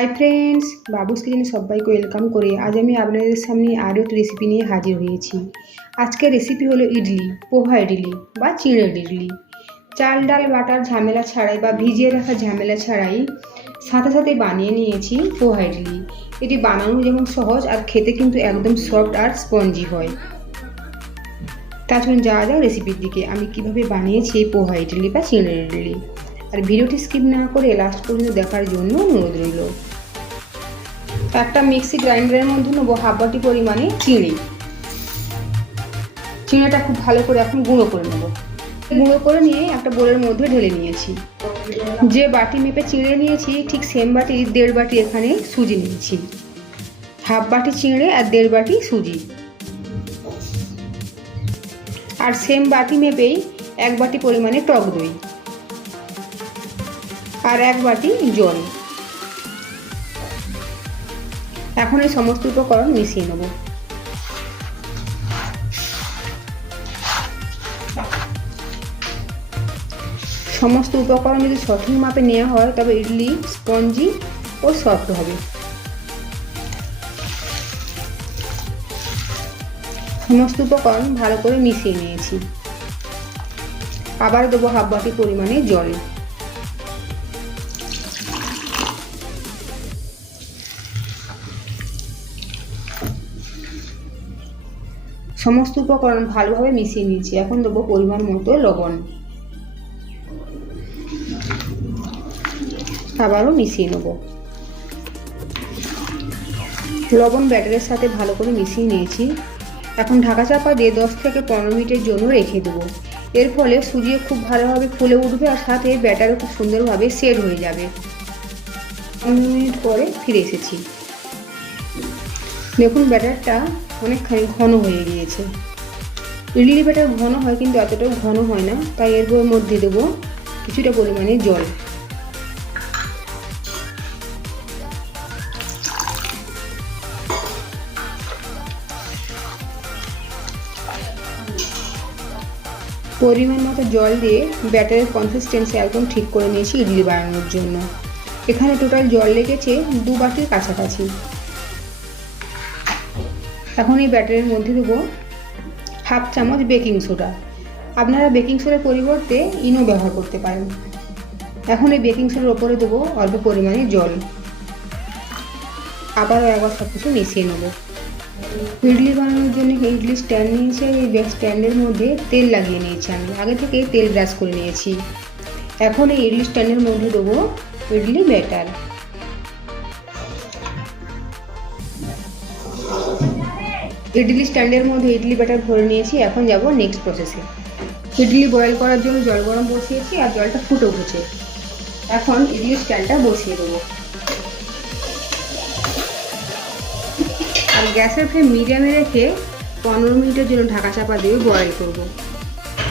Hi friends বাবুস কিচেনে সবাইকে welcome করে আজ আমি আপনাদের সামনে আরও একটি রেসিপি নিয়ে হাজির হয়েছি। আজকের রেসিপি হলো ইডলি, পোহা ইডলি বা চিঁড়ের ইডলি। চাল, ডাল, বাটার ঝামেলা ছাড়াই বা ভিজিয়ে রাখা ঝামেলা ছাড়াই সাথে সাথে বানিয়ে নিয়েছি পোহা ইডলি। এটি বানানো যেমন সহজ আর খেতে কিন্তু একদম সফট আর স্পঞ্জি হয়। তা চলুন যাওয়া যাক রেসিপির দিকে। আমি কীভাবে বানিয়েছি পোহা ইডলি বা চিঁড়ের ইডলি। আর ভিডিওটি স্কিপ না করে লাস্ট পর্যন্ত দেখার জন্য অনুরোধ রইল। একটা মিক্সি গ্রাইন্ডারের মধ্যে নেব হাফ বাটি পরিমাণে চিনি। চিনিটা খুব ভালো করে এখন গুঁড়ো করে নেব। গুঁড়ো করে নিয়ে একটা বোলের মধ্যে ঢেলে নিয়েছি। যে বাটি মেপে চিঁড়ে নিয়েছি, ঠিক সেম বাটি, দেড় বাটি এখানে সুজি নিয়েছি। হাফ বাটি চিঁড়ে আর দেড় বাটি সুজি। আর সেম বাটি মেপেই এক বাটি পরিমাণে টক দই। আর এক বাটি জল। এখন এই সমস্ত উপকরণ মিশিয়ে নেব। সমস্ত উপকরণ যদি সঠিক মাপে নেওয়া হয়, তবে ইডলি, স্পঞ্জি ও সফট হবে। সমস্ত উপকরণ ভালো করে মিশিয়ে নিয়েছি। আবার দেবো হাফ বাটি পরিমাণে জল। সমস্ত উপকরণ ভালোভাবে মিশিয়ে নিয়েছি। এখন দেবো পরিমাণ মতো লবণ। আবারও মিশিয়ে নেব। লবণ ব্যাটারের সাথে ভালো করে মিশিয়ে নিয়েছি। এখন ঢাকা চাপা দিয়ে দশ থেকে পনেরো মিনিটের জন্য রেখে দেবো। এর ফলে সুজিয়ে খুব ভালোভাবে ফুলে উঠবে আর সাথে ব্যাটারও খুব সুন্দরভাবে সেট হয়ে যাবে। পনেরো মিনিট পরে ফিরে এসেছি। দেখুন ব্যাটারটা অনেকখানি ঘন হয়ে গিয়েছে। ইডলি ব্যাটার ঘন হয় কিন্তু এতটাও ঘন হয় না, তাই এর মধ্যে দেবো কিছুটা পরিমাণে জল। পরিমাণ মতো জল দিয়ে ব্যাটারের কনসিস্টেন্সি একদম ঠিক করে নিয়েছি ইডলি বানানোর জন্য। এখানে টোটাল জল লেগেছে দু বাটির কাছাকাছি। এখন এই ব্যাটারের মধ্যে দেবো হাফ চামচ বেকিং সোডা। আপনারা বেকিং সোডার পরিবর্তে ইনো ব্যবহার করতে পারেন। এখন এই বেকিং সোডার ওপরে দেবো অল্প পরিমাণে জল। আবারও একবার সব কিছু মিশিয়ে নেব। ইডলি বানানোর জন্য ইডলি স্ট্যান্ড নিয়েছি আর এই স্ট্যান্ডের মধ্যে তেল লাগিয়ে নিয়েছি আমি। আগে থেকে তেল ব্রাশ করে নিয়েছি। এখন এই ইডলি স্ট্যান্ডের মধ্যে দেবো ইডলি ব্যাটার। ইডলি স্ট্যান্ডের মধ্যে ইডলি ব্যাটার ভরে নিয়েছি, এখন যাব নেক্সট প্রসেসে ইডলি বয়েল করার জন্য জল গরম বসিয়েছি আর জলটা ফুটে উঠেছে এখন ইডলি স্ট্যান্ডটা বসিয়ে দেবো। আর গ্যাসের ফ্লেম মিডিয়ামে রেখে পনেরো মিনিটের জন্য ঢাকা চাপা দিয়ে বয়েল করব।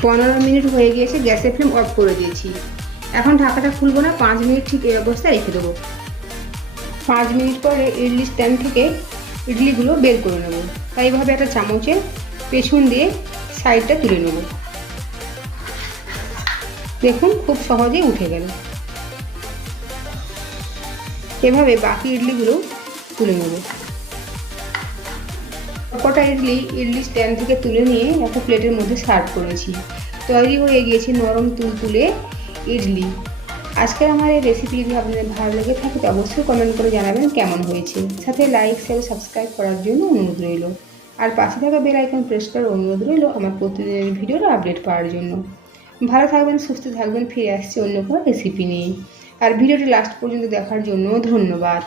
পনেরো মিনিট হয়ে গিয়েছে, গ্যাসের ফ্লেম অফ করে দিয়েছি। এখন ঢাকাটা খুলবো না, পাঁচ মিনিট ঠিক এই অবস্থায় রেখে দেবো। পাঁচ মিনিট পরে ইডলি স্ট্যান্ড থেকে ইডলিগুলো বের করে নেব। তাই এইভাবে একটা চামচে পেছন দিয়ে সাইডটা তুলে নেব। দেখুন, খুব সহজেই উঠে গেল। এভাবে বাকি ইডলিগুলো তুলে নেব। কটা ইডলি ইডলি স্ট্যান্ড থেকে তুলে নিয়ে একটা প্লেটের মধ্যে সার্ভ করেছি। তৈরি হয়ে গিয়েছে নরম তুল তুলে ইডলি। আজকের আমার এই রেসিপি যদি আপনাদের ভালো লেগে থাকে, তো অবশ্যই কমেন্ট করে জানাবেন কেমন হয়েছে। সাথে লাইক শেয়ার সাবস্ক্রাইব করার জন্য অনুরোধ রইল। আর পাশে থাকা বেল আইকন প্রেস করার অনুরোধ রইল আমার প্রতিদিনের ভিডিওর আপডেট পাওয়ার জন্য। ভালো থাকবেন, সুস্থ থাকবেন, ফিরে আসছি অন্য কোনো রেসিপি নিয়ে। আর ভিডিওটি লাস্ট পর্যন্ত দেখার জন্য ধন্যবাদ।